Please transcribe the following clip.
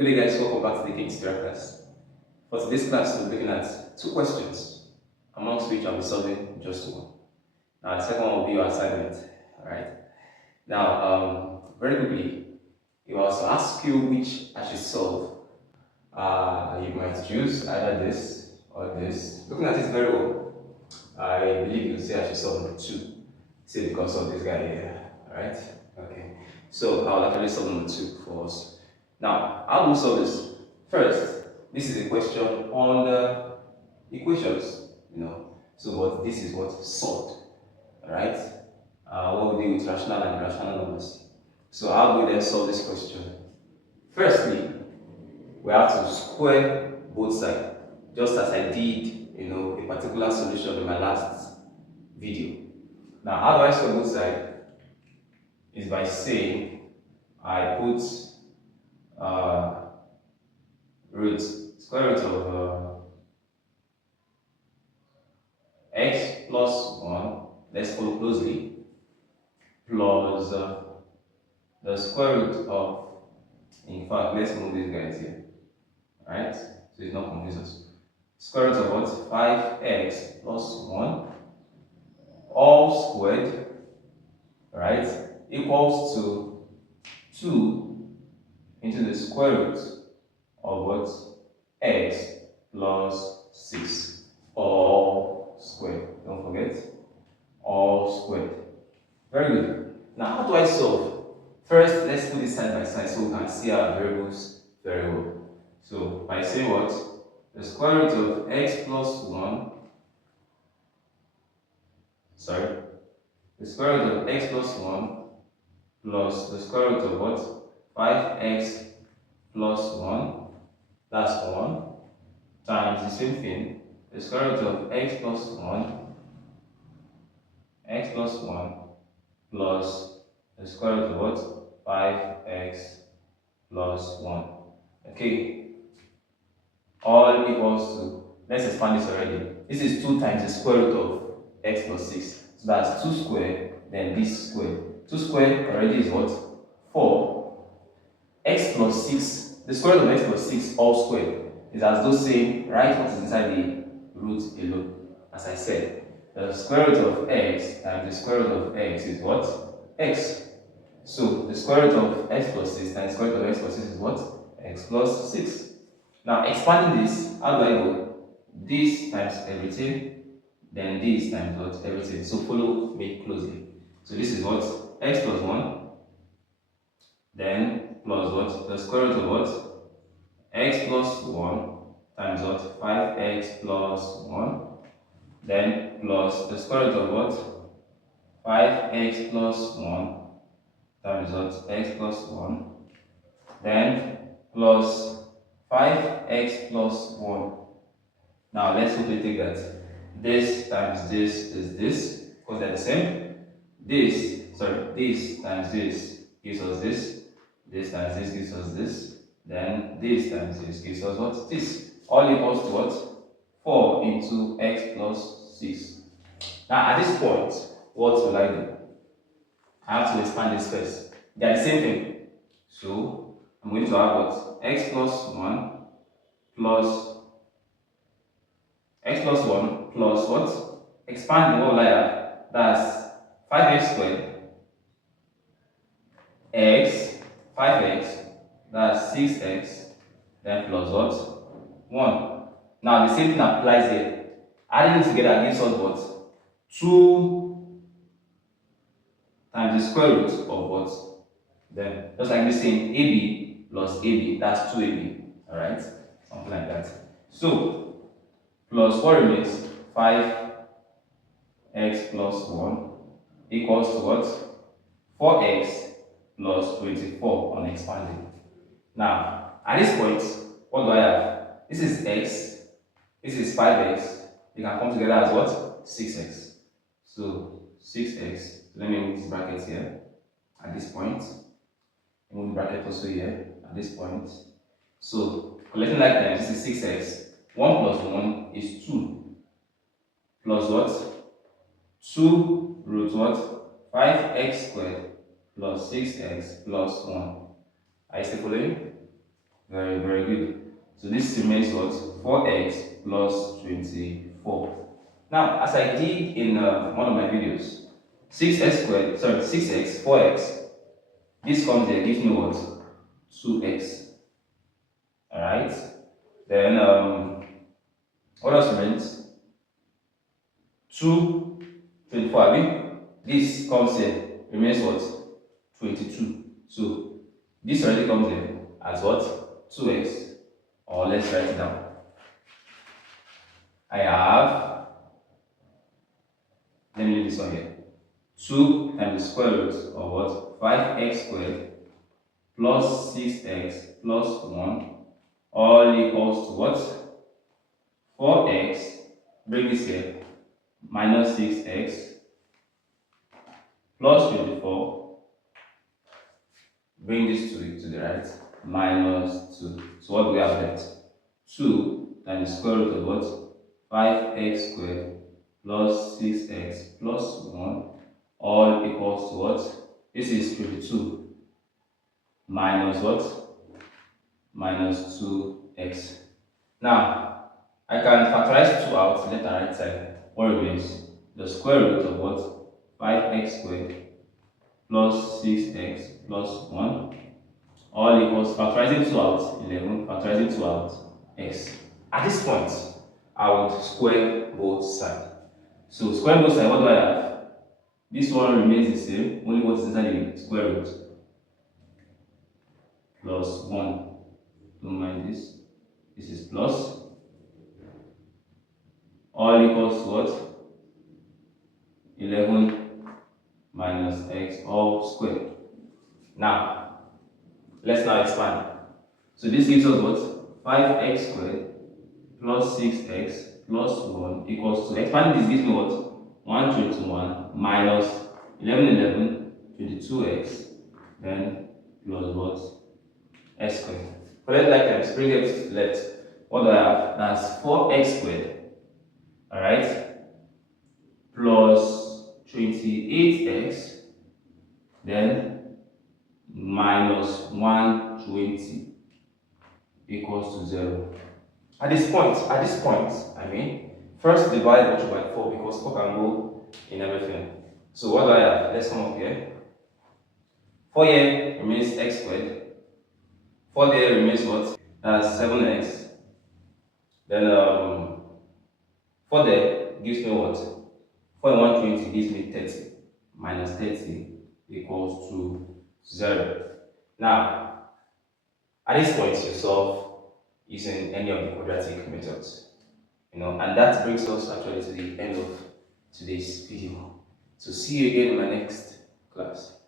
Good day guys, welcome back to the King's Spirit class. For today's class, we'll be looking at two questions, amongst which I'll be solving just one. Now the second one will be your assignment. Alright. Now, very quickly, if I was to ask you which I should solve, you might choose either this or this. Looking at it very well, I believe you'll say I should solve number 2. Say because of this guy here. Alright? Okay. So I'll actually solve number 2 for us. Now, how do we solve this? First, this is a question on the equations, So what this is what solved. Alright? What we do with rational and irrational numbers. So how do we then solve this question? Firstly, we have to square both sides, just as I did, a particular solution in my last video. Now, how do I square both sides? Is by saying I put square root of x plus 1, let's follow closely, plus the square root of, in fact, let's move these guys here, right? So it's not confuse us. Square root of what? 5x plus 1, all squared, right, equals to 2 into the square root of what? X plus 6, all squared. Don't forget, all squared. Very good. Now, how do I solve? First, let's put this side by side so we can see our variables very well. So, by saying what? The square root of x plus 1, the square root of x plus 1 plus the square root of what? 5x plus 1, that's 1, times the same thing, the square root of x plus 1 plus the square root of what? 5x plus 1. Okay, all equals to, let's expand this already. This is 2 times the square root of x plus 6. So that's 2 squared, then this squared. 2 squared already is what? 4. X plus 6, the square root of x plus 6 all squared is as though saying, write what is inside the root alone. As I said, the square root of x times the square root of x is what? X. So the square root of x plus 6 times the square root of x plus 6 is what? X plus 6. Now expanding this, how do I go? This times everything, then this times what? Everything. So follow me closely. So this is what? X plus 1, then plus what? The square root of what? X plus 1 times what? 5x plus 1, then plus the square root of what? 5x plus 1 times what? X plus 1, then plus 5x plus 1. Now let's quickly take that. This times this is this, because they're the same. This times this gives us this. This times this gives us this. Then this times this gives us what? This. All equals to what? 4 into x plus 6. Now at this point, what will I do? I have to expand this first. They are the same thing. So I'm going to have what? X plus 1 plus x plus 1 plus what? Expand, what will I have? That's 5x squared x, 5x, that's 6x, then plus what? 1. Now the same thing applies here. Adding it together gives us what? 2 times the square root of what? Then, just like this saying AB plus AB, that's 2AB. Alright? Something like that. So, plus what remains? 5x plus 1 equals to what? 4x plus 24 on expanding. Now, at this point, what do I have? This is x, this is 5x. You can come together as what? 6x. So, 6x. So let me move this bracket here at this point. Move the bracket also here at this point. So, collecting like that, this is 6x. 1 plus 1 is 2. Plus what? 2 root what? 5x squared plus 6x plus 1. Are you still following? Very, very good. So this remains what? 4x plus 24. Now, as I did in one of my videos, 6x squared, sorry, 6x, 4x, this comes here, gives me what? 2x. Alright? Then, what else remains? 2, 24. I mean, this comes here, remains what? 22. So, this already comes here as what? 2x. Or let's write it down. I have, let me leave this one here. 2 times the square root of what? 5x squared plus 6x plus 1 all equals to what? 4x, bring this here, minus 6x plus 24, bring this to the right, minus 2. So what do we have left? 2 times the square root of what? 5x squared plus 6x plus 1 all equals to what? This is 22 minus what? Minus 2x. Now, I can factorize 2 out, left and right side. What remains? The square root of what? 5x squared plus 6x plus 1 all equals, factorizing 2 out, 11, factorizing 2 out, x. At this point, I would square both sides. So, square both sides, what do I have? This one remains the same, only what is inside the square root. Plus 1. Don't mind this. This is plus. All equals to what? 11 minus x all squared. Now, let's now expand. So this gives us what? 5x squared plus 6x plus 1 equals to, expanding this gives me what? 121 minus 11, 22x, then plus what? S squared. For left like times, bring it to the left. What do I have? That's 4x squared. Alright? Plus 28x, then minus 120 equals to 0. At this point, I mean, first divide what you by 4 because 4 can go in everything. So what do I have? Let's come up here. 4 here remains x squared. 4 there remains what? That's 7x. Then 4 there gives me what? 4 and 120 gives me 30. Minus 30 equals to 0. Now, at this point, you solve using any of the quadratic methods. And that brings us actually to the end of today's video. So see you again in my next class.